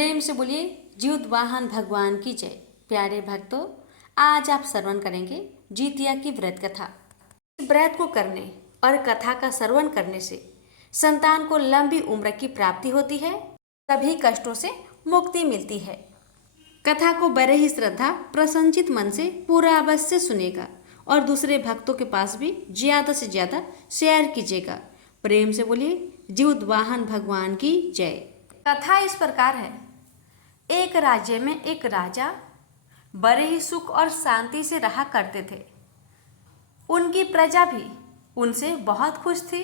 प्रेम से बोलिए जीवद्वाहन भगवान की जय। प्यारे भक्तों, आज आप श्रवण करेंगे जितिया की व्रत कथा। इस व्रत को करने और कथा का श्रवण करने से संतान को लंबी उम्र की प्राप्ति होती है, सभी कष्टों से मुक्ति मिलती है। कथा को बड़े ही श्रद्धा प्रसन्नचित मन से पूरा अवश्य सुनेगा और दूसरे भक्तों के पास भी ज्यादा से ज्यादा शेयर कीजिएगा। प्रेम से बोलिए जीवद्वाहन भगवान की जय। कथा इस प्रकार है। एक राज्य में एक राजा बड़े ही सुख और शांति से रहा करते थे। उनकी प्रजा भी उनसे बहुत खुश थी,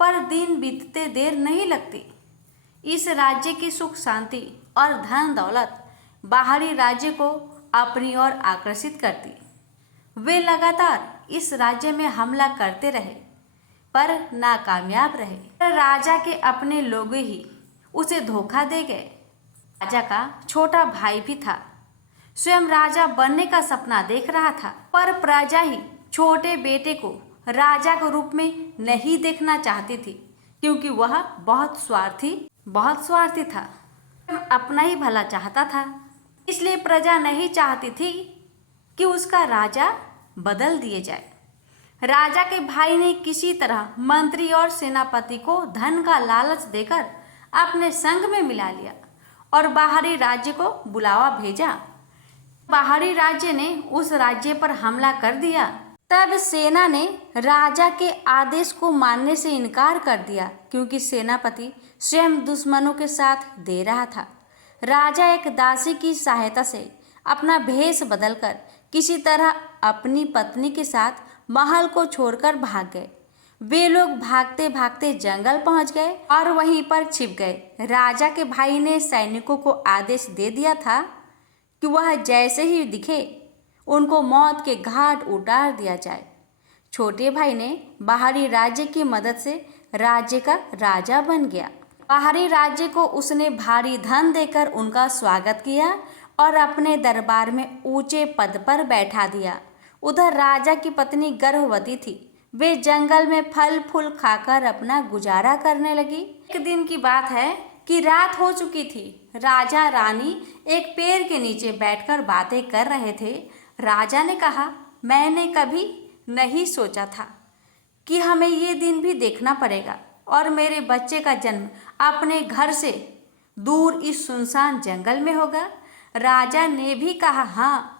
पर दिन बीतते देर नहीं लगती। इस राज्य की सुख शांति और धन दौलत बाहरी राज्य को अपनी ओर आकर्षित करती। वे लगातार इस राज्य में हमला करते रहे, पर नाकामयाब रहे। राजा के अपने लोग ही उसे धोखा दे गए। राजा का छोटा भाई भी था। स्वयं राजा बनने का सपना देख रहा था, पर प्रजा ही छोटे बेटे को राजा के रूप में नहीं देखना चाहती थी, क्योंकि वह बहुत स्वार्थी था। अपना ही भला चाहता था। इसलिए प्रजा नहीं चाहती थी कि उसका राजा बदल दिए जाए। राजा के भाई ने किसी तरह मंत्री और सेनापति को धन का लालच देकर अपने संग में मिला लिया और बाहरी राज्य को बुलावा भेजा। बाहरी राज्य ने उस राज्य पर हमला कर दिया। तब सेना ने राजा के आदेश को मानने से इनकार कर दिया, क्योंकि सेनापति स्वयं दुश्मनों के साथ दे रहा था। राजा एक दासी की सहायता से अपना भेष बदलकर किसी तरह अपनी पत्नी के साथ महल को छोड़कर भाग गए। वे लोग भागते भागते जंगल पहुंच गए और वहीं पर छिप गए। राजा के भाई ने सैनिकों को आदेश दे दिया था कि वह जैसे ही दिखे उनको मौत के घाट उतार दिया जाए। छोटे भाई ने बाहरी राज्य की मदद से राज्य का राजा बन गया। बाहरी राज्य को उसने भारी धन देकर उनका स्वागत किया और अपने दरबार में ऊंचे पद पर बैठा दिया। उधर राजा की पत्नी गर्भवती थी। वे जंगल में फल फूल खाकर अपना गुजारा करने लगी। एक दिन की बात है कि रात हो चुकी थी। राजा रानी एक पेड़ के नीचे बैठकर बातें कर रहे थे। राजा ने कहा, मैंने कभी नहीं सोचा था कि हमें ये दिन भी देखना पड़ेगा और मेरे बच्चे का जन्म अपने घर से दूर इस सुनसान जंगल में होगा। राजा ने भी कहा, हाँ,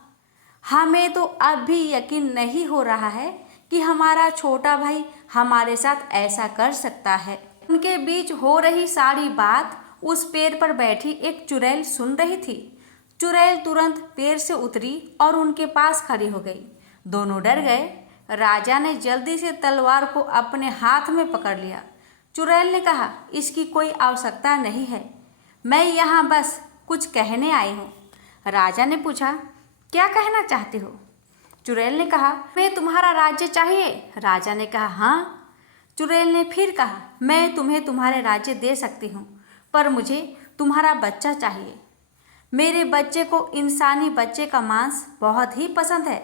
हमें तो अब भी यकीन नहीं हो रहा है कि हमारा छोटा भाई हमारे साथ ऐसा कर सकता है। उनके बीच हो रही सारी बात उस पेड़ पर बैठी एक चुड़ैल सुन रही थी। चुड़ैल तुरंत पेड़ से उतरी और उनके पास खड़ी हो गई। दोनों डर गए। राजा ने जल्दी से तलवार को अपने हाथ में पकड़ लिया। चुड़ैल ने कहा, इसकी कोई आवश्यकता नहीं है, मैं यहाँ बस कुछ कहने आई हूँ। राजा ने पूछा, क्या कहना चाहते हो? चुड़ैल ने कहा, मैं तुम्हारा राज्य चाहिए। राजा ने कहा, हाँ। चुड़ैल ने फिर कहा, मैं तुम्हें तुम्हारे राज्य दे सकती हूँ, पर मुझे तुम्हारा बच्चा चाहिए। मेरे बच्चे को इंसानी बच्चे का मांस बहुत ही पसंद है।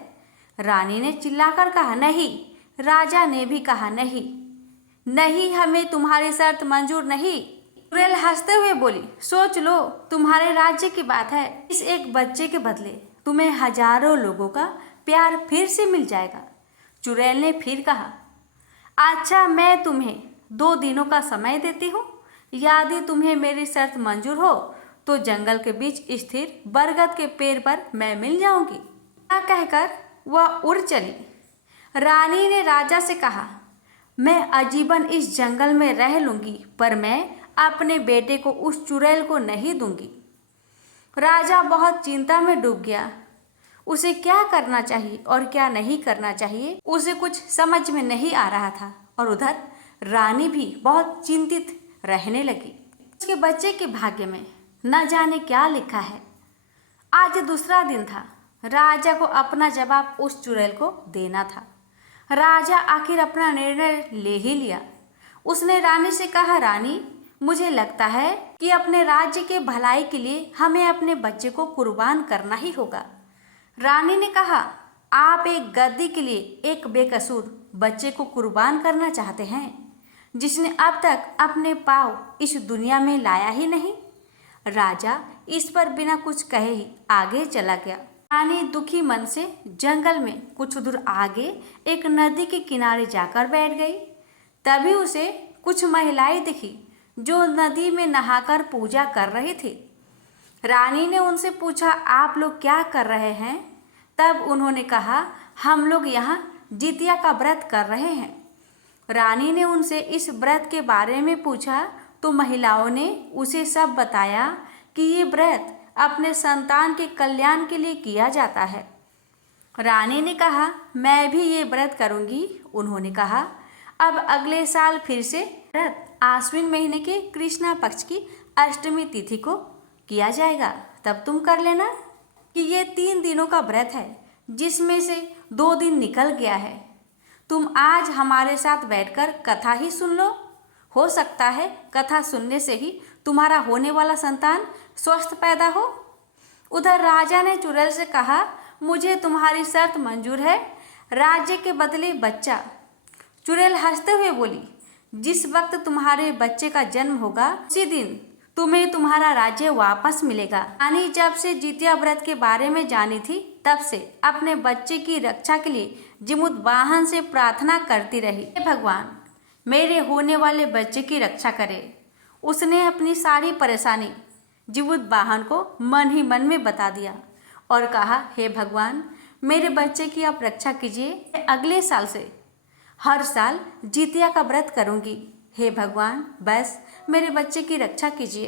रानी ने चिल्लाकर कहा, नहीं। राजा ने भी कहा, नहीं नहीं, हमें तुम्हारी शर्त मंजूर नहीं। चुड़ैल हंसते हुए बोली, सोच लो, तुम्हारे राज्य की बात है। इस एक बच्चे के बदले तुम्हें हजारों लोगों का प्यार फिर से मिल जाएगा। चुड़ैल ने फिर कहा, अच्छा, मैं तुम्हें 2 दिनों का समय देती हूँ। यदि तुम्हें मेरी शर्त मंजूर हो तो जंगल के बीच स्थिर बरगद के पेड़ पर मैं मिल जाऊंगी। क्या कहकर वह उड़ चली। रानी ने राजा से कहा, मैं आजीवन इस जंगल में रह लूंगी, पर मैं अपने बेटे को उस चुड़ैल को नहीं दूंगी। राजा बहुत चिंता में डूब गया। उसे क्या करना चाहिए और क्या नहीं करना चाहिए उसे कुछ समझ में नहीं आ रहा था, और उधर रानी भी बहुत चिंतित रहने लगी। उसके बच्चे के भाग्य में न जाने क्या लिखा है। आज दूसरा दिन था। राजा को अपना जवाब उस चुड़ैल को देना था। राजा आखिर अपना निर्णय ले ही लिया। उसने रानी से कहा, रानी, मुझे लगता है कि अपने राज्य के भलाई के लिए हमें अपने बच्चे को कुर्बान करना ही होगा। रानी ने कहा, आप एक गद्दी के लिए एक बेकसूर बच्चे को कुर्बान करना चाहते हैं, जिसने अब तक अपने पाँव इस दुनिया में लाया ही नहीं। राजा इस पर बिना कुछ कहे ही आगे चला गया। रानी दुखी मन से जंगल में कुछ दूर आगे एक नदी के किनारे जाकर बैठ गई। तभी उसे कुछ महिलाएं दिखी जो नदी में नहाकर पूजा कर रही थी। रानी ने उनसे पूछा, आप लोग क्या कर रहे हैं? तब उन्होंने कहा, हम लोग यहाँ जितिया का व्रत कर रहे हैं। रानी ने उनसे इस व्रत के बारे में पूछा तो महिलाओं ने उसे सब बताया कि ये व्रत अपने संतान के कल्याण के लिए किया जाता है। रानी ने कहा, मैं भी ये व्रत करूँगी। उन्होंने कहा, अब अगले साल फिर से व्रत आश्विन महीने के कृष्णा पक्ष की अष्टमी तिथि को किया जाएगा, तब तुम कर लेना। कि ये 3 दिनों का व्रत है जिसमें से 2 दिन निकल गया है। तुम आज हमारे साथ बैठकर कथा ही सुन लो। हो सकता है कथा सुनने से ही तुम्हारा होने वाला संतान स्वस्थ पैदा हो। उधर राजा ने चुड़ैल से कहा, मुझे तुम्हारी शर्त मंजूर है, राज्य के बदले बच्चा। चुड़ैल हंसते हुए बोली, जिस वक्त तुम्हारे बच्चे का जन्म होगा उसी दिन तुम्हें तुम्हारा राज्य वापस मिलेगा। रानी जब से जितिया व्रत के बारे में जानी थी तब से अपने बच्चे की रक्षा के लिए जिमुतवाहन से प्रार्थना करती रही, हे भगवान मेरे होने वाले बच्चे की रक्षा करे। उसने अपनी सारी परेशानी जिमुतवाहन को मन ही मन में बता दिया और कहा, हे भगवान मेरे बच्चे की आप रक्षा कीजिए। मैं अगले साल से हर साल जितिया का व्रत करूंगी। हे भगवान बस मेरे बच्चे की रक्षा कीजिए।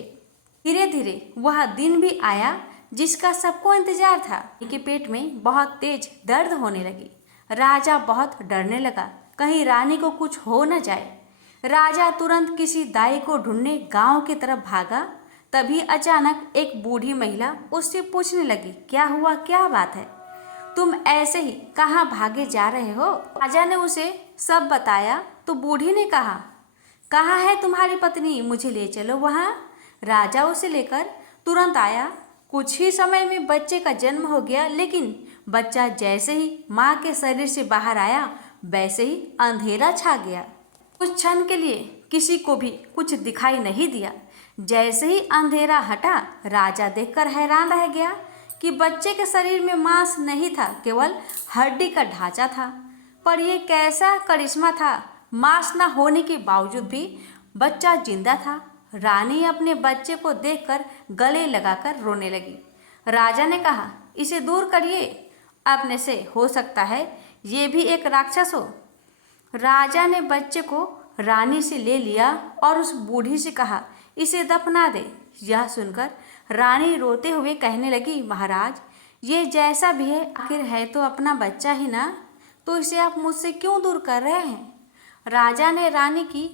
धीरे धीरे वह दिन भी आया जिसका सबको इंतजार था। के पेट में बहुत तेज दर्द होने लगी। राजा बहुत डरने लगा, कहीं रानी को कुछ हो न जाए। राजा तुरंत किसी दाई को ढूंढने गांव की तरफ भागा। तभी अचानक एक बूढ़ी महिला उससे पूछने लगी, क्या हुआ, क्या बात है? तुम ऐसे ही कहाँ भागे जा रहे हो? राजा ने उसे सब बताया तो बूढ़ी ने कहा, कहाँ है तुम्हारी पत्नी, मुझे ले चलो वहाँ। राजा उसे लेकर तुरंत आया। कुछ ही समय में बच्चे का जन्म हो गया, लेकिन बच्चा जैसे ही माँ के शरीर से बाहर आया वैसे ही अंधेरा छा गया। कुछ क्षण के लिए किसी को भी कुछ दिखाई नहीं दिया। जैसे ही अंधेरा हटा, राजा देखकर हैरान रह गया कि बच्चे के शरीर में मांस नहीं था, केवल हड्डी का ढांचा था। पर यह कैसा करिश्मा था, मांस न होने के बावजूद भी बच्चा जिंदा था। रानी अपने बच्चे को देखकर गले लगाकर रोने लगी। राजा ने कहा, इसे दूर करिए, अपने से हो सकता है ये भी एक राक्षस हो। राजा ने बच्चे को रानी से ले लिया और उस बूढ़ी से कहा, इसे दफना दे। यह सुनकर रानी रोते हुए कहने लगी, महाराज ये जैसा भी है आखिर है तो अपना बच्चा ही ना, तो इसे आप मुझसे क्यों दूर कर रहे हैं? राजा ने रानी की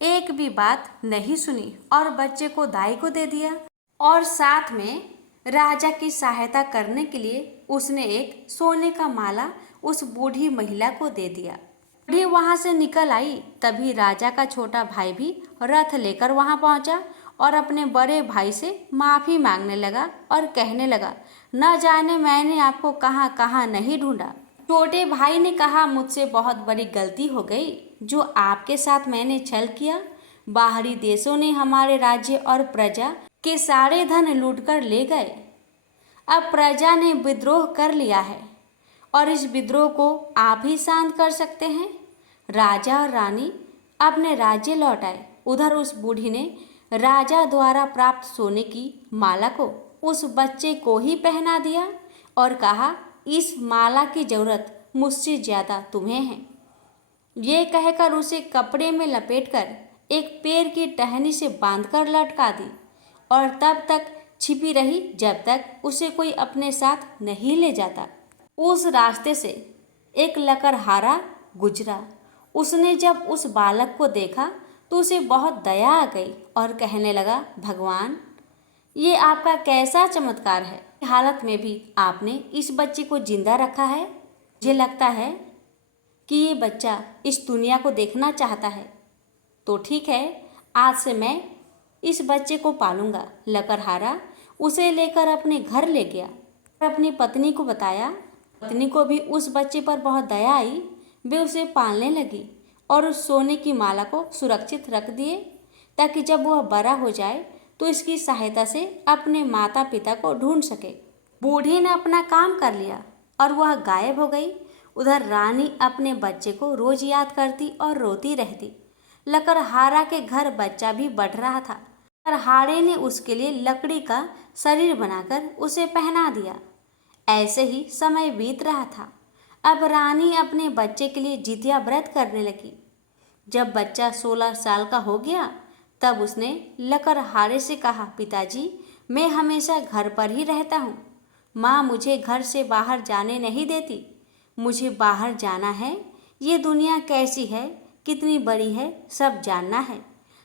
एक भी बात नहीं सुनी और बच्चे को दाई को दे दिया। और साथ में राजा की सहायता करने के लिए उसने एक सोने का माला उस बूढ़ी महिला को दे दिया। बूढ़ी वहां से निकल आई। तभी राजा का छोटा भाई भी रथ लेकर वहां पहुंचा और अपने बड़े भाई से माफी मांगने लगा और कहने लगा, न जाने मैंने आपको कहाँ कहाँ नहीं ढूंढा। छोटे भाई ने कहा, मुझसे बहुत बड़ी गलती हो गई, जो आपके साथ मैंने छल किया। बाहरी देशों ने हमारे राज्य और प्रजा के सारे धन लूटकर ले गए। अब प्रजा ने विद्रोह कर लिया है और इस विद्रोह को आप ही शांत कर सकते हैं। राजा और रानी अपने राज्य लौट आए। उधर उस बूढ़ी ने राजा द्वारा प्राप्त सोने की माला को उस बच्चे को ही पहना दिया और कहा, इस माला की जरूरत मुझसे ज़्यादा तुम्हें है। ये कहकर उसे कपड़े में लपेटकर एक पेड़ की टहनी से बांधकर लटका दी और तब तक छिपी रही जब तक उसे कोई अपने साथ नहीं ले जाता। उस रास्ते से एक लकड़हारा गुजरा। उसने जब उस बालक को देखा तो उसे बहुत दया आ गई और कहने लगा, भगवान ये आपका कैसा चमत्कार है, हालत में भी आपने इस बच्चे को जिंदा रखा है। मुझे लगता है कि ये बच्चा इस दुनिया को देखना चाहता है, तो ठीक है, आज से मैं इस बच्चे को पालूंगा। लकड़हारा उसे लेकर अपने घर ले गया और अपनी पत्नी को बताया। पत्नी को भी उस बच्चे पर बहुत दया आई। वे उसे पालने लगी और उस सोने की माला को सुरक्षित रख दिए ताकि जब वह बड़ा हो जाए तो इसकी सहायता से अपने माता पिता को ढूंढ सके। बूढ़ी ने अपना काम कर लिया और वह गायब हो गई। उधर रानी अपने बच्चे को रोज याद करती और रोती रहती। लकड़हारा के घर बच्चा भी बढ़ रहा था। लकड़हारे ने उसके लिए लकड़ी का शरीर बनाकर उसे पहना दिया। ऐसे ही समय बीत रहा था। अब रानी अपने बच्चे के लिए जितिया व्रत करने लगी। जब बच्चा 16 साल का हो गया तब उसने लकड़हारे से कहा, पिताजी, मैं हमेशा घर पर ही रहता हूँ। माँ मुझे घर से बाहर जाने नहीं देती। मुझे बाहर जाना है। ये दुनिया कैसी है, कितनी बड़ी है, सब जानना है।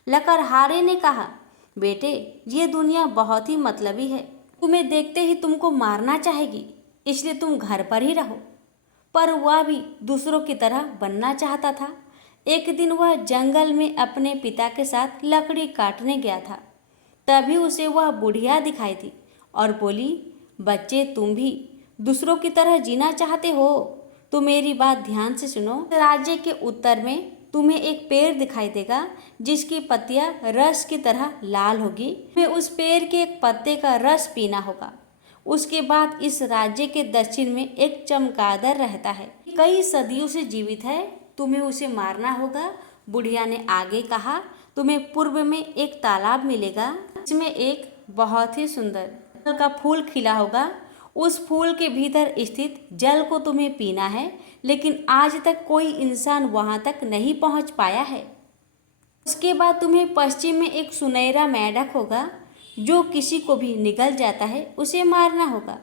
लकड़हारे ने कहा, बेटे, ये दुनिया बहुत ही मतलबी है। तुम्हें देखते ही तुमको मारना चाहेगी, इसलिए तुम घर पर ही रहो। पर वह भी दूसरों की तरह बनना चाहता था। एक दिन वह जंगल में अपने पिता के साथ लकड़ी काटने गया था। तभी उसे वह बुढ़िया दिखाई दी और बोली, बच्चे, तुम भी दूसरों की तरह जीना चाहते हो तो मेरी बात ध्यान से सुनो। राज्य के उत्तर में तुम्हें एक पेड़ दिखाई देगा जिसकी पत्तियां रस की तरह लाल होगी। तुम्हें उस पेड़ के एक पत्ते का रस पीना होगा। उसके बाद इस राज्य के दक्षिण में एक चमगादड़ रहता है, कई सदियों से जीवित है। तुम्हें उसे मारना होगा। बुढ़िया ने आगे कहा, तुम्हें पूर्व में एक तालाब मिलेगा जिसमें एक बहुत ही सुंदर कमल का फूल खिला होगा। उस फूल के भीतर स्थित जल को तुम्हें पीना है, लेकिन आज तक कोई इंसान वहां तक नहीं पहुंच पाया है। उसके बाद तुम्हें पश्चिम में एक सुनहरा मेंढक होगा, जो किसी को भी निगल जाता है उसे मारना होगा।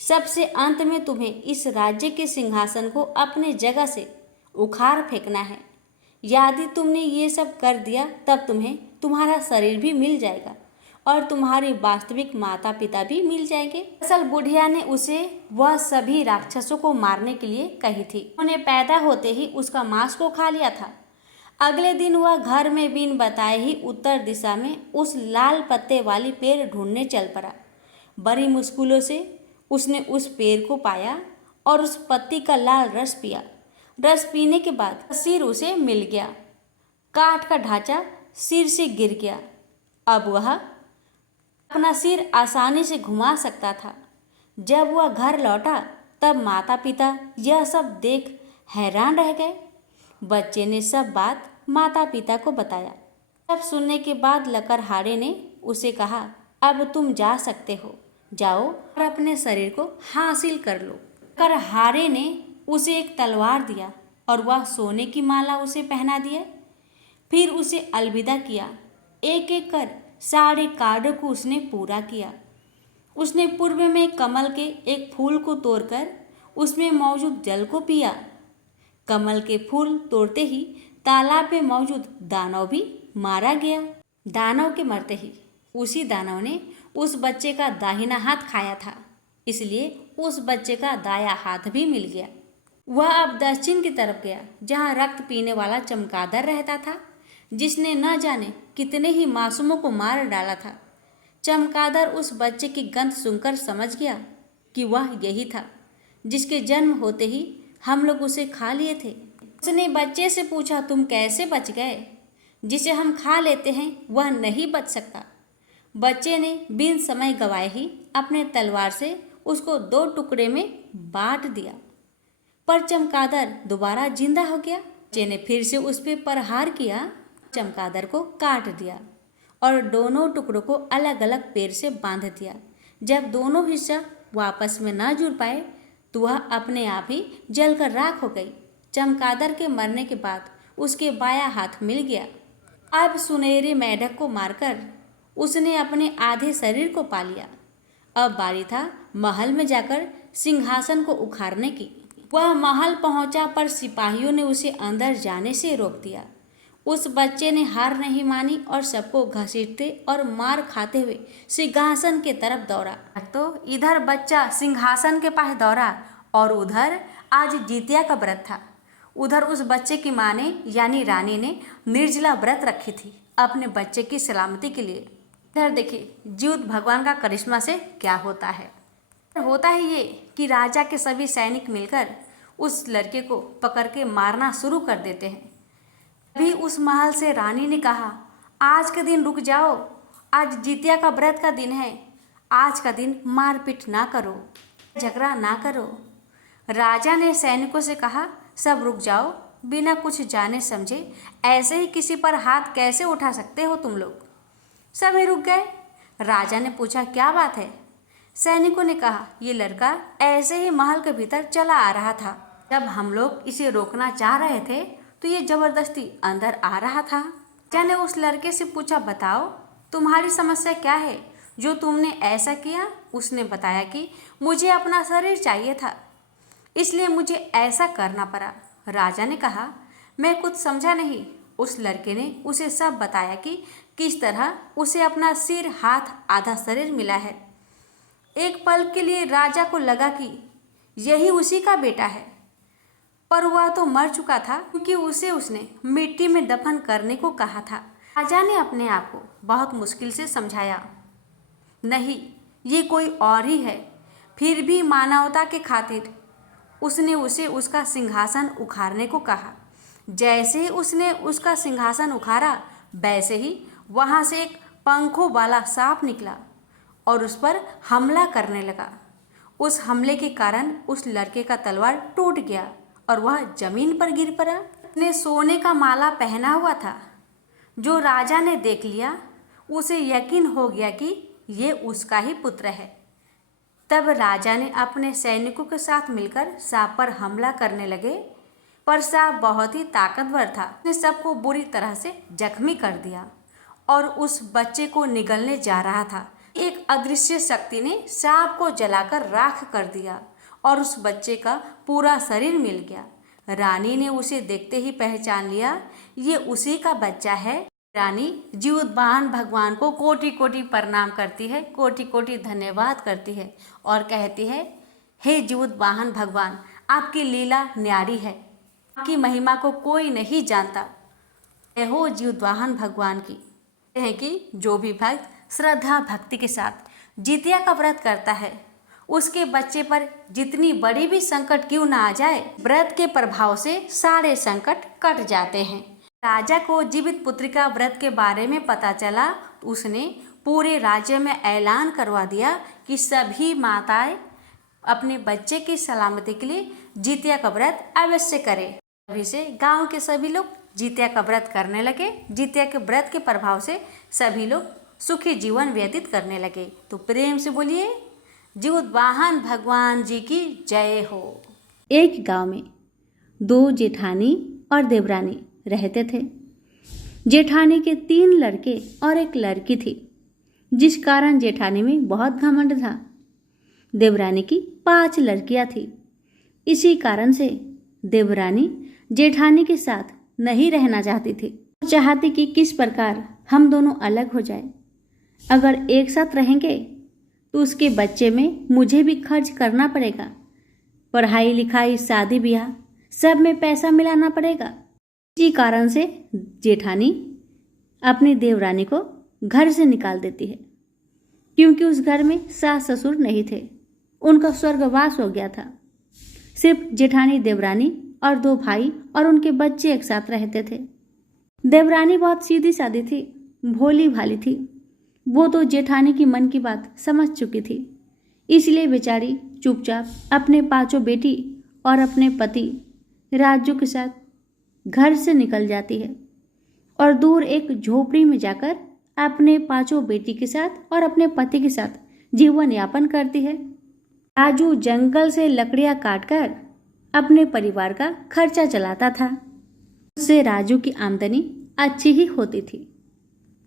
सबसे अंत में तुम्हें इस राज्य के सिंहासन को अपने जगह से उखाड़ फेंकना है। यदि तुमने ये सब कर दिया तब तुम्हें तुम्हारा शरीर भी मिल जाएगा और तुम्हारे वास्तविक माता पिता भी मिल जाएंगे। असल बुढ़िया ने उसे वह सभी राक्षसों को मारने के लिए कही थी। उन्हें पैदा होते ही उसका मांस को खा लिया था। अगले दिन वह घर में बिन बताए ही उत्तर दिशा में उस लाल पत्ते वाली पेड़ ढूंढने चल पड़ा। बड़ी मुश्किलों से उसने उस पेड़ को पाया और उस पत्ती का लाल रस पिया। रस पीने के बाद सिर उसे मिल गया। काठ का ढांचा सिर से गिर गया। अब वह अपना सिर आसानी से घुमा सकता था। जब वह घर लौटा तब माता पिता यह सब देख हैरान रह गए। बच्चे ने सब बात माता पिता को बताया। सब सुनने के बाद लकड़हारे ने उसे कहा, अब तुम जा सकते हो, जाओ और अपने शरीर को हासिल कर लो। लकड़हारे ने उसे एक तलवार दिया और वह सोने की माला उसे पहना दिया। फिर उसे अलविदा किया। एक एक कर सारे कार्यों को उसने पूरा किया। उसने पूर्व में कमल के एक फूल को तोड़कर उसमें मौजूद जल को पिया। कमल के फूल तोड़ते ही तालाब में मौजूद दानव भी मारा गया। दानव के मरते ही उसी दानव ने उस बच्चे का दाहिना हाथ खाया था, इसलिए उस बच्चे का दाया हाथ भी मिल गया। वह अब दक्षिण की तरफ गया, जहाँ रक्त पीने वाला चमगादड़ रहता था, जिसने न जाने कितने ही मासूमों को मार डाला था। चमगादड़ उस बच्चे की गंध सुनकर समझ गया कि वह यही था जिसके जन्म होते ही हम लोग उसे खा लिए थे। उसने बच्चे से पूछा, तुम कैसे बच गए? जिसे हम खा लेते हैं वह नहीं बच सकता। बच्चे ने बिन समय गवाए ही अपने तलवार से उसको 2 टुकड़े में बांट दिया। पर चमगादड़ दोबारा जिंदा हो गया। बच्चे ने फिर से उस पर प्रहार किया, चमगादड़ को काट दिया और दोनों टुकड़ों को अलग अलग पेड़ से बांध दिया। जब दोनों हिस्सा आपस में न जुड़ पाए तो वह अपने आप ही जलकर राख हो गई। चमगादड़ के मरने के बाद उसके बायां हाथ मिल गया। अब सुनहरे मेंढक को मारकर उसने अपने आधे शरीर को पा लिया। अब बारी था महल में जाकर सिंहासन को उखाड़ने की। वह महल पहुंचा पर सिपाहियों ने उसे अंदर जाने से रोक दिया। उस बच्चे ने हार नहीं मानी और सबको घसीटते और मार खाते हुए सिंहासन के तरफ दौड़ा। तो इधर बच्चा सिंहासन के पास दौड़ा और उधर आज जितिया का व्रत था। उधर उस बच्चे की माँ ने यानी रानी ने निर्जला व्रत रखी थी अपने बच्चे की सलामती के लिए। इधर देखिए जीवित भगवान का करिश्मा से क्या होता है। होता है ये कि राजा के सभी सैनिक मिलकर उस लड़के को पकड़ के मारना शुरू कर देते हैं। तभी उस महल से रानी ने कहा, आज के दिन रुक जाओ, आज जितिया का व्रत का दिन है, आज का दिन मारपीट ना करो, झगड़ा ना करो। राजा ने सैनिकों से कहा, सब रुक जाओ, बिना कुछ जाने समझे ऐसे ही किसी पर हाथ कैसे उठा सकते हो तुम लोग। सभी रुक गए। राजा ने पूछा, क्या बात है? सैनिकों ने कहा, ये लड़का ऐसे ही महल के भीतर चला आ रहा था। जब हम लोग इसे रोकना चाह रहे थे तो ये जबरदस्ती अंदर आ रहा था। राजा ने उस लड़के से पूछा, बताओ तुम्हारी समस्या क्या है जो तुमने ऐसा किया? उसने बताया कि मुझे अपना शरीर चाहिए था, इसलिए मुझे ऐसा करना पड़ा। राजा ने कहा, मैं कुछ समझा नहीं। उस लड़के ने उसे सब बताया कि किस तरह उसे अपना सिर, हाथ, आधा शरीर मिला है। एक पल के लिए राजा को लगा कि यही उसी का बेटा है, पर वह तो मर चुका था क्योंकि उसने मिट्टी में दफन करने को कहा था। राजा ने अपने आप को बहुत मुश्किल से समझाया, नहीं, ये कोई और ही है। फिर भी मानवता के खातिर उसने उसे उसका सिंहासन उखाड़ने को कहा। जैसे ही उसने उसका सिंहासन उखाड़ा, वैसे ही वहाँ से एक पंखों वाला सांप निकला और उस पर हमला करने लगा। उस हमले के कारण उस लड़के का तलवार टूट गया और वह जमीन पर गिर पड़ा। उसने सोने का माला पहना हुआ था। जो राजा ने देख लिया, उसे यकीन हो गया कि ये उसका ही पुत्र है। तब राजा ने अपने सैनिकों के साथ मिलकर सांप पर हमला करने लगे, पर सांप बहुत ही ताकतवर था। उसने सबको बुरी तरह से जख्मी कर दिया और उस बच्चे को निगलने जा रहा था। एक अदृश्य शक्ति ने सांप को जलाकर राख कर दिया और उस बच्चे का पूरा शरीर मिल गया। रानी ने उसे देखते ही पहचान लिया, ये उसी का बच्चा है। रानी जीवतवाहन भगवान को कोटि कोटि प्रणाम करती है, कोटि कोटि धन्यवाद करती है और कहती है, हे जीवतवाहन भगवान, आपकी लीला न्यारी है, आपकी महिमा को कोई नहीं जानता। जय हो जीवतवाहन भगवान की। कहते हैं कि जो भी भक्त श्रद्धा भक्ति के साथ जितिया का व्रत करता है, उसके बच्चे पर जितनी बड़ी भी संकट क्यों ना आ जाए, व्रत के प्रभाव से सारे संकट कट जाते हैं। राजा को जीवित पुत्री का व्रत के बारे में पता चला तो उसने पूरे राज्य में ऐलान करवा दिया कि सभी माताएं अपने बच्चे की सलामती के लिए जितिया का व्रत अवश्य करें। अभी से गांव के सभी लोग जितिया का व्रत करने लगे। जितिया के व्रत के प्रभाव से सभी लोग सुखी जीवन व्यतीत करने लगे। तो प्रेम से बोलिए, जीवतवाहन भगवान जी की जय हो। एक गांव में दो जेठानी और देवरानी रहते थे। जेठानी के 3 लड़के और एक लड़की थी, जिस कारण जेठानी में बहुत घमंड था। देवरानी की 5 लड़कियां थी। इसी कारण से देवरानी जेठानी के साथ नहीं रहना चाहती थी। चाहती कि किस प्रकार हम दोनों अलग हो जाए। अगर एक साथ रहेंगे तो उसके बच्चे में मुझे भी खर्च करना पड़ेगा। पढ़ाई लिखाई, शादी ब्याह सब में पैसा मिलाना पड़ेगा। इसी कारण से जेठानी अपनी देवरानी को घर से निकाल देती है, क्योंकि उस घर में सास ससुर नहीं थे, उनका स्वर्गवास हो गया था। सिर्फ जेठानी, देवरानी और 2 भाई और उनके बच्चे एक साथ रहते थे। देवरानी बहुत सीधी सादी थी, भोली भाली थी। वो तो जेठानी की मन की बात समझ चुकी थी, इसलिए बेचारी चुपचाप अपने 5 बेटी और अपने पति राजू के साथ घर से निकल जाती है और दूर एक झोपड़ी में जाकर अपने 5 बेटी के साथ और अपने पति के साथ जीवन यापन करती है। राजू जंगल से लकड़ियां काटकर अपने परिवार का खर्चा चलाता था। उससे राजू की आमदनी अच्छी ही होती थी।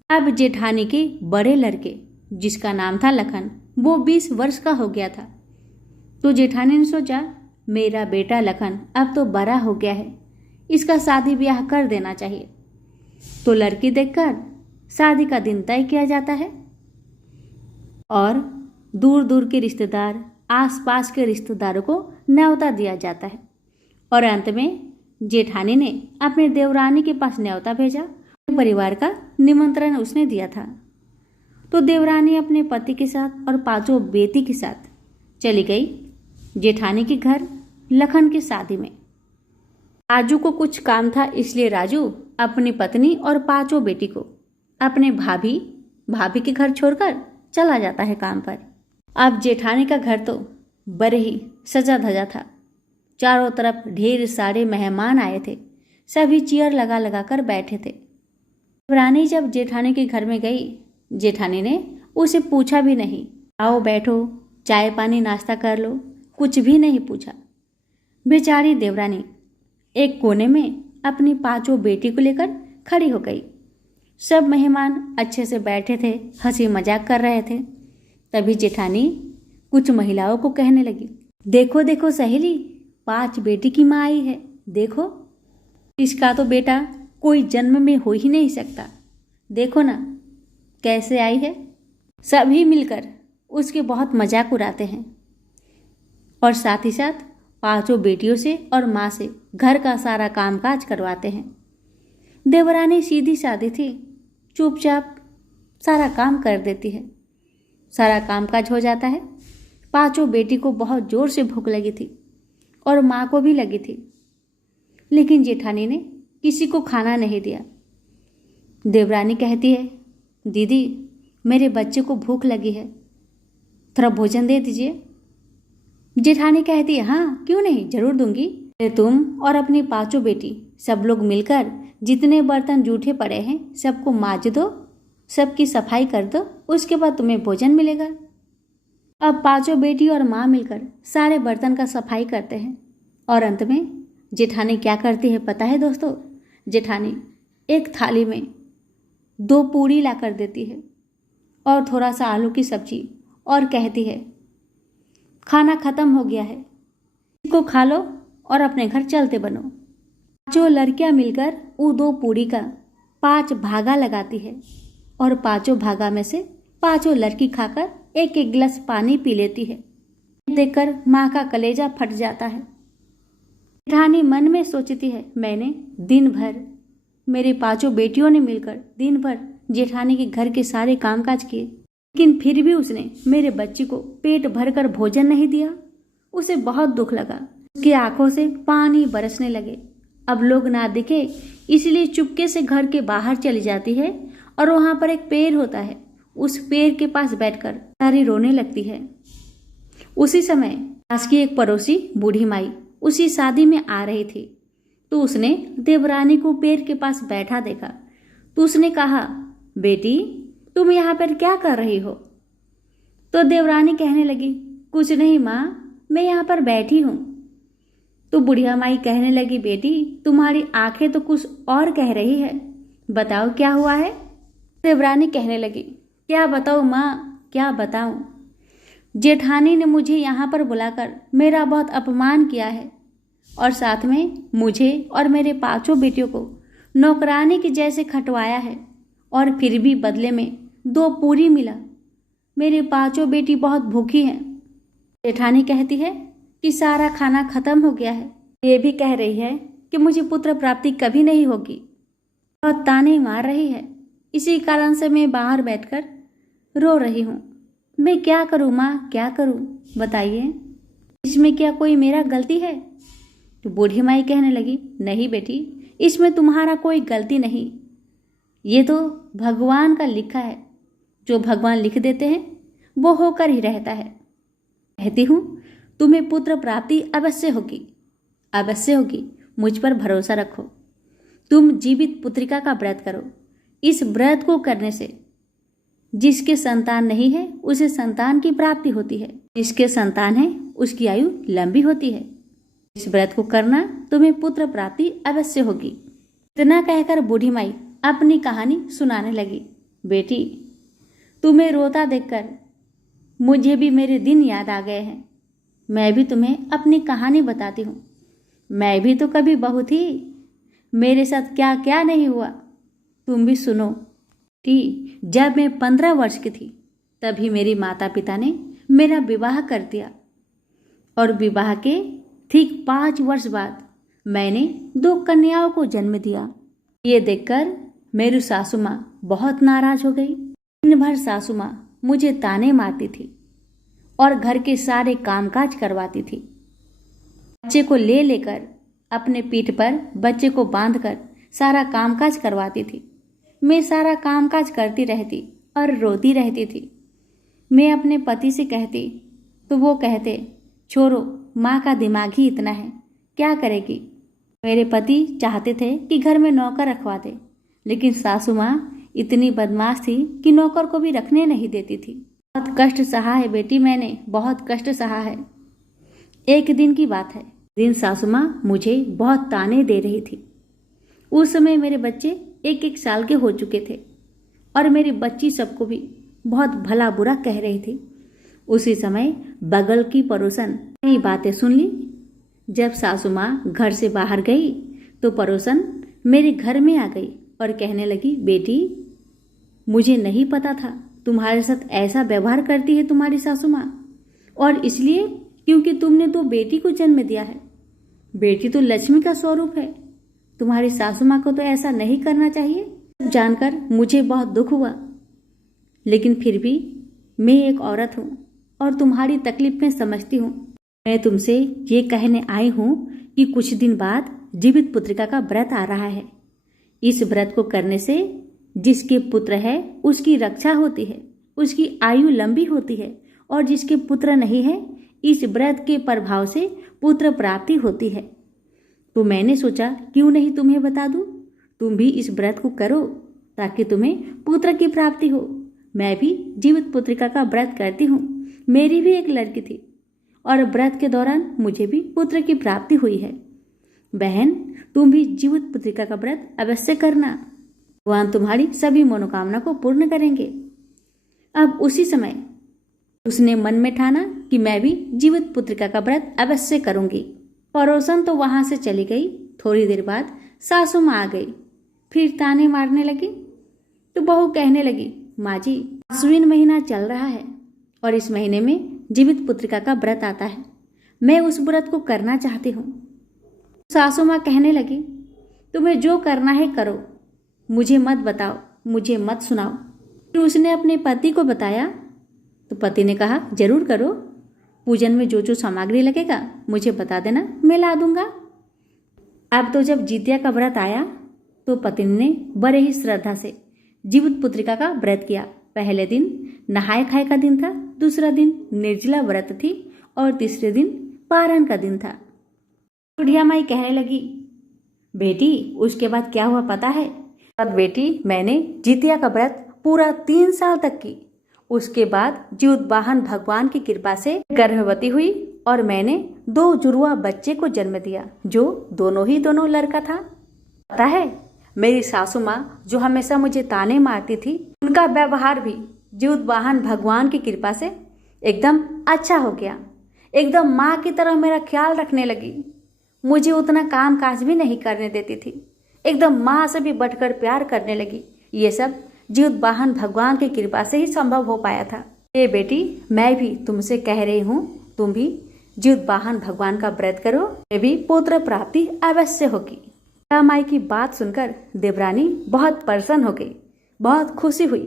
अब जेठानी के बड़े लड़के, जिसका नाम था लखन, वो 20 वर्ष का हो गया था। तो जेठानी ने सोचा, मेरा बेटा लखन अब तो बड़ा हो गया है, इसका शादी ब्याह कर देना चाहिए। तो लड़की देखकर शादी का दिन तय किया जाता है और दूर दूर के रिश्तेदार, आसपास के रिश्तेदारों को न्योता दिया जाता है। और अंत में जेठानी ने अपने देवरानी के पास न्योता भेजा। परिवार का निमंत्रण उसने दिया था। तो देवरानी अपने पति के साथ और 5 बेटी के साथ चली गई जेठानी के घर लखन की शादी में। राजू को कुछ काम था, इसलिए राजू अपनी पत्नी और 5 बेटी को अपने भाभी भाभी के घर छोड़कर चला जाता है काम पर। अब जेठानी का घर तो बड़े ही सजा धजा था। चारों तरफ ढेर सारे मेहमान आए थे। सभी चेयर लगा लगा कर बैठे थे। देवरानी जब जेठानी के घर में गई, जेठानी ने उसे पूछा भी नहीं, आओ बैठो, चाय पानी नाश्ता कर लो, कुछ भी नहीं पूछा। बेचारी देवरानी एक कोने में अपनी 5 बेटी को लेकर खड़ी हो गई। सब मेहमान अच्छे से बैठे थे, हंसी मजाक कर रहे थे। तभी जेठानी कुछ महिलाओं को कहने लगी, देखो देखो सहेली, 5 बेटी की माँ आई है। देखो, इसका तो बेटा कोई जन्म में हो ही नहीं सकता। देखो ना कैसे आई है। सभी मिलकर उसके बहुत मजाक उड़ाते हैं और साथ ही साथ 5 बेटियों से और माँ से घर का सारा कामकाज करवाते हैं। देवरानी सीधी सादी थी, चुपचाप सारा काम कर देती है। सारा कामकाज हो जाता है। 5 बेटी को बहुत जोर से भूख लगी थी और माँ को भी लगी थी, लेकिन जेठानी ने किसी को खाना नहीं दिया। देवरानी कहती है, दीदी मेरे बच्चे को भूख लगी है, थोड़ा भोजन दे दीजिए। जेठानी कहती है, हाँ क्यों नहीं, जरूर दूंगी। तुम और अपनी 5 बेटी सब लोग मिलकर जितने बर्तन जूठे पड़े हैं सबको मांज दो, सबकी सफाई कर दो, उसके बाद तुम्हें भोजन मिलेगा। अब 5 बेटी और माँ मिलकर सारे बर्तन का सफाई करते हैं और अंत में जेठानी क्या करती है पता है दोस्तों? जेठानी एक थाली में 2 पूड़ी ला कर देती है और थोड़ा सा आलू की सब्जी और कहती है, खाना खत्म हो गया है, इसको खा लो और अपने घर चलते बनो। 5 लड़कियां मिलकर वो 2 पूड़ी का 5 भागा लगाती है और 5 भागा में से 5 लड़की खाकर एक एक गिलास पानी पी लेती है। देखकर माँ का कलेजा फट जाता है। जेठानी मन में सोचती है, मैंने दिन भर, मेरी 5 बेटियों ने मिलकर दिन भर जेठानी के घर के सारे कामकाज किए, लेकिन फिर भी उसने मेरे बच्ची को पेट भरकर भोजन नहीं दिया। उसे बहुत दुख लगा। उसकी आंखों से पानी बरसने लगे। अब लोग ना दिखे इसलिए चुपके से घर के बाहर चली जाती है और वहां पर एक पेड़ होता है, उस पेड़ के पास बैठकर सारी रोने लगती है। उसी समय पास की एक पड़ोसी बूढ़ी माई उसी शादी में आ रही थी, तो उसने देवरानी को पेड़ के पास बैठा देखा। तो उसने कहा, बेटी तुम यहाँ पर क्या कर रही हो? तो देवरानी कहने लगी, कुछ नहीं माँ, मैं यहाँ पर बैठी हूँ। तो बुढ़िया माई कहने लगी, बेटी तुम्हारी आंखें तो कुछ और कह रही है, बताओ क्या हुआ है? देवरानी कहने लगी, क्या बताऊँ माँ, क्या बताऊँ? जेठानी ने मुझे यहाँ पर बुलाकर मेरा बहुत अपमान किया है और साथ में मुझे और मेरे 5 बेटियों को नौकरानी के जैसे खटवाया है और फिर भी बदले में 2 पूरी मिला। मेरी 5 बेटी बहुत भूखी हैं। जेठानी कहती है कि सारा खाना खत्म हो गया है। ये भी कह रही है कि मुझे पुत्र प्राप्ति कभी नहीं होगी। बहुत ताने मार रही है। इसी कारण से मैं बाहर बैठकर रो रही हूँ। मैं क्या करूँ माँ, क्या करूँ, बताइए, इसमें क्या कोई मेरा गलती है? तो बूढ़ी माई कहने लगी, नहीं बेटी, इसमें तुम्हारा कोई गलती नहीं, ये तो भगवान का लिखा है। जो भगवान लिख देते हैं वो होकर ही रहता है। कहती हूँ तुम्हें पुत्र प्राप्ति अवश्य होगी, अवश्य होगी, मुझ पर भरोसा रखो। तुम जीवित पुत्रिका का व्रत करो। इस व्रत को करने से जिसके संतान नहीं है उसे संतान की प्राप्ति होती है, जिसके संतान है उसकी आयु लंबी होती है। इस व्रत को करना, तुम्हें पुत्र प्राप्ति अवश्य होगी। इतना कहकर बूढ़ी माई अपनी कहानी सुनाने लगी। बेटी तुम्हें रोता देखकर मुझे भी मेरे दिन याद आ गए हैं। मैं भी तुम्हें अपनी कहानी बताती हूँ। मैं भी तो कभी बहू थी, मेरे साथ क्या क्या नहीं हुआ, तुम भी सुनो। जब मैं 15 वर्ष की थी तभी मेरी माता पिता ने मेरा विवाह कर दिया और विवाह के ठीक 5 वर्ष बाद मैंने 2 कन्याओं को जन्म दिया। ये देखकर मेरी सासू माँ बहुत नाराज हो गई। दिन भर सासू माँ मुझे ताने मारती थी और घर के सारे कामकाज करवाती थी। बच्चे को ले लेकर अपने पीठ पर बच्चे को बांधकर सारा कामकाज करवाती थी। मैं सारा कामकाज करती रहती और रोती रहती थी। मैं अपने पति से कहती तो वो कहते, छोड़ो, माँ का दिमाग ही इतना है, क्या करेगी। मेरे पति चाहते थे कि घर में नौकर रखवा दे, लेकिन सासू माँ इतनी बदमाश थी कि नौकर को भी रखने नहीं देती थी। बहुत कष्ट सहा है बेटी, मैंने बहुत कष्ट सहा है। एक दिन की बात है, दिन सासू माँ मुझे बहुत ताने दे रही थी। उस समय मेरे बच्चे 1-1 साल के हो चुके थे और मेरी बच्ची सबको भी बहुत भला बुरा कह रही थी। उसी समय बगल की पड़ोसन ये बातें सुन ली। जब सासू माँ घर से बाहर गई तो पड़ोसन मेरे घर में आ गई और कहने लगी, बेटी, मुझे नहीं पता था तुम्हारे साथ ऐसा व्यवहार करती है तुम्हारी सासू माँ, और इसलिए क्योंकि तुमने तो बेटी को जन्म दिया है। बेटी तो लक्ष्मी का स्वरूप है, तुम्हारी सासू माँ को तो ऐसा नहीं करना चाहिए। जानकर मुझे बहुत दुख हुआ, लेकिन फिर भी मैं एक औरत हूँ और तुम्हारी तकलीफ में समझती हूँ। मैं तुमसे ये कहने आई हूँ कि कुछ दिन बाद जीवित पुत्रिका का व्रत आ रहा है। इस व्रत को करने से जिसके पुत्र है उसकी रक्षा होती है, उसकी आयु लंबी होती है, और जिसके पुत्र नहीं है इस व्रत के प्रभाव से पुत्र प्राप्ति होती है। तो मैंने सोचा क्यों नहीं तुम्हें बता दूं, तुम भी इस व्रत को करो ताकि तुम्हें पुत्र की प्राप्ति हो। मैं भी जीवित पुत्रिका का व्रत करती हूँ, मेरी भी एक लड़की थी और व्रत के दौरान मुझे भी पुत्र की प्राप्ति हुई है। बहन, तुम भी जीवित पुत्रिका का व्रत अवश्य करना, भगवान तुम्हारी सभी मनोकामना को पूर्ण करेंगे। अब उसी समय उसने मन में ठाना कि मैं भी जीवित पुत्रिका का व्रत अवश्य करूंगी। पड़ोसन तो वहां से चली गई। थोड़ी देर बाद सासू माँ आ गई, फिर ताने मारने लगी। तो बहू कहने लगी, माँ जी, आश्विन महीना चल रहा है और इस महीने में जीवित पुत्रिका का व्रत आता है, मैं उस व्रत को करना चाहती हूँ। सासू माँ कहने लगी, तुम्हें जो करना है करो, मुझे मत बताओ, मुझे मत सुनाओ। फिर उसने अपने पति को बताया तो पति ने कहा, जरूर करो, पूजन में जो जो सामग्री लगेगा मुझे बता देना, मैं ला दूंगा। अब तो जब जितिया का व्रत आया तो पति ने बड़े ही श्रद्धा से जीवित पुत्रिका का व्रत किया। पहले दिन नहाए खाए का दिन था, दूसरा दिन निर्जला व्रत थी और तीसरे दिन पारण का दिन था। बुढ़िया माई कहने लगी, बेटी, उसके बाद क्या हुआ पता है? बेटी, मैंने जितिया का व्रत पूरा 3 साल तक की। उसके बाद जीवित वाहन भगवान की कृपा से गर्भवती हुई और मैंने 2 जुड़वा बच्चे को जन्म दिया, जो दोनों लड़का था। पता है, मेरी सासू माँ जो हमेशा मुझे ताने मारती थी, उनका व्यवहार भी जीवित वाहन भगवान की कृपा से एकदम अच्छा हो गया। एकदम माँ की तरह मेरा ख्याल रखने लगी। मुझे उतना काम काज भी नहीं करने देती थी, एकदम माँ से भी बढ़कर प्यार करने लगी। ये सब जीवित वाहन भगवान की कृपा से ही संभव हो पाया था। ये बेटी, मैं भी तुमसे कह रही हूँ, तुम भी जीवित वाहन भगवान का व्रत करो, ये भी पुत्र प्राप्ति अवश्य होगी। माई की बात सुनकर देवरानी बहुत प्रसन्न हो गई, बहुत खुशी हुई।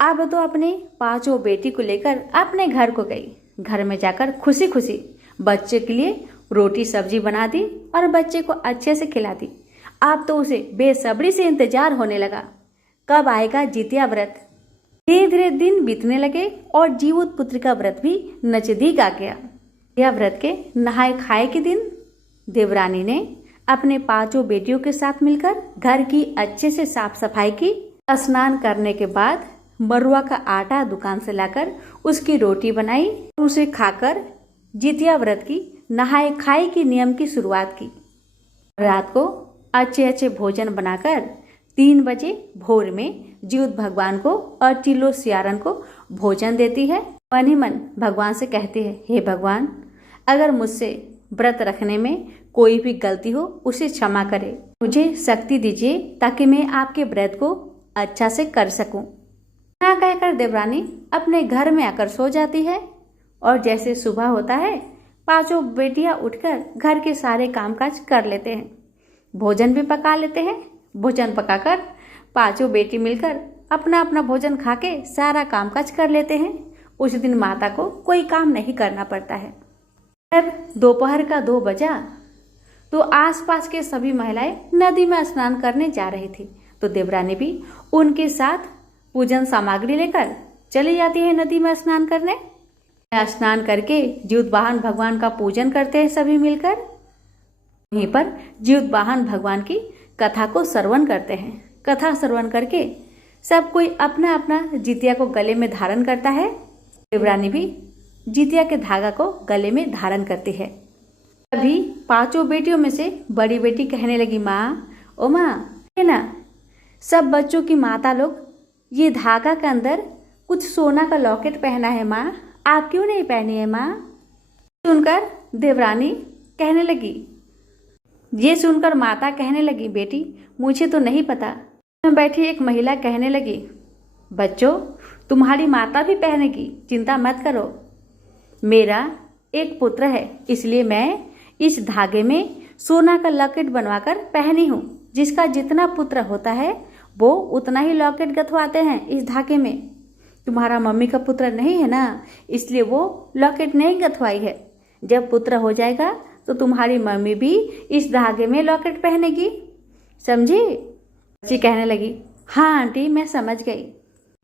अब तो अपने 5 बेटी को लेकर अपने घर को गई। घर में जाकर खुशी खुशी बच्चे के लिए रोटी सब्जी बना दी और बच्चे को अच्छे से खिला दी। अब तो उसे बेसब्री से इंतजार होने लगा, कब आएगा जितिया व्रत। धीरे धीरे दिन बीतने लगे और जीवित पुत्रिका व्रत भी नजदीक आ गया। यह व्रत के नहाए खाए के दिन देवरानी ने अपने 5 बेटियों के साथ मिलकर घर की अच्छे से साफ सफाई की। स्नान करने के बाद मरुआ का आटा दुकान से लाकर उसकी रोटी बनाई, उसे खाकर जितिया व्रत की नहाए खाए के नियम की शुरुआत की। रात को अच्छे अच्छे भोजन बनाकर 3 बजे भोर में जीवित भगवान को और टिल्लो सियारन को भोजन देती है। मन ही मन भगवान से कहती है, हे भगवान, अगर मुझसे व्रत रखने में कोई भी गलती हो उसे क्षमा करे, मुझे शक्ति दीजिए ताकि मैं आपके व्रत को अच्छा से कर सकूं। ना कहकर देवरानी अपने घर में आकर सो जाती है और जैसे सुबह होता है 5 बेटियां उठकर घर के सारे कामकाज कर लेते हैं, भोजन भी पका लेते हैं। भोजन पकाकर 5 बेटी मिलकर अपना अपना भोजन खाके सारा कामकाज कर लेते हैं। उस दिन माता को कोई काम नहीं करना पड़ता है। जब दोपहर का 2 बजा तो आसपास के सभी महिलाएं नदी में स्नान करने जा रही थी, तो देवरानी भी उनके साथ पूजन सामग्री लेकर चली जाती है नदी में स्नान करने। स्नान करके जीवतवाहन भगवान का पूजन करते हैं सभी मिलकर। वहीं पर जीवतवाहन भगवान की कथा को श्रवण करते हैं। कथा श्रवण करके सब कोई अपना अपना जितिया को गले में धारण करता है। देवरानी भी जितिया के धागा को गले में धारण करती है। अभी 5 बेटियों में से बड़ी बेटी कहने लगी, माँ, ओ माँ, है ना, सब बच्चों की माता लोग ये धागा के अंदर कुछ सोना का लॉकेट पहना है माँ, आप क्यों नहीं पहनी है माँ? सुनकर देवरानी कहने लगी, ये सुनकर माता कहने लगी, बेटी मुझे तो नहीं पता। में बैठी एक महिला कहने लगी, बच्चों तुम्हारी माता भी पहनेगी, चिंता मत करो। मेरा एक पुत्र है, इसलिए मैं इस धागे में सोना का लॉकेट बनवाकर पहनी हूँ। जिसका जितना पुत्र होता है वो उतना ही लॉकेट गथवाते हैं इस धागे में। तुम्हारा मम्मी का पुत्र नहीं है ना, इसलिए वो लॉकेट नहीं गथवाई है। जब पुत्र हो जाएगा तो तुम्हारी मम्मी भी इस धागे में लॉकेट पहनेगी, समझी? बच्ची कहने लगी, हाँ आंटी मैं समझ गई।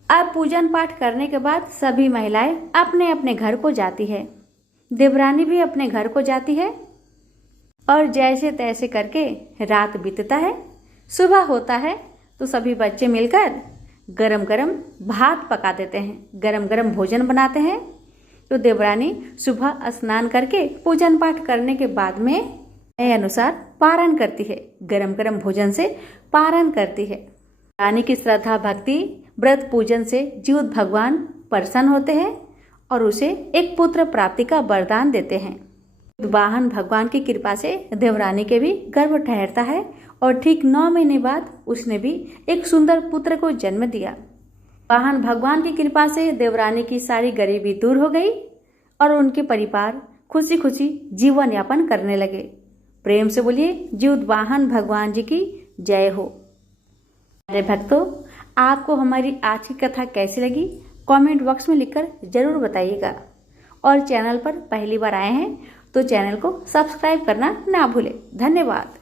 अब पूजन पाठ करने के बाद सभी महिलाएं अपने अपने घर को जाती है। देवरानी भी अपने घर को जाती है और जैसे तैसे करके रात बीतता है। सुबह होता है तो सभी बच्चे मिलकर गरम गरम भात पका देते हैं, गरम गरम भोजन बनाते हैं। तो देवरानी सुबह स्नान करके पूजन पाठ करने के बाद में अनुसार पारण करती है, गरम गरम भोजन से पारण करती है। रानी की श्रद्धा भक्ति व्रत पूजन से जीवित भगवान प्रसन्न होते हैं और उसे एक पुत्र प्राप्ति का वरदान देते हैं। वाहन भगवान की कृपा से देवरानी के भी गर्भ ठहरता है और ठीक 9 महीने बाद उसने भी एक सुंदर पुत्र को जन्म दिया। वाहन भगवान की कृपा से देवरानी की सारी गरीबी दूर हो गई और उनके परिवार खुशी खुशी जीवन यापन करने लगे। प्रेम से बोलिए जीवतवाहन भगवान जी की जय हो। अरे भक्तों, आपको हमारी आज की कथा कैसी लगी कमेंट बॉक्स में लिखकर जरूर बताइएगा। और चैनल पर पहली बार आए हैं तो चैनल को सब्सक्राइब करना ना भूलें। धन्यवाद।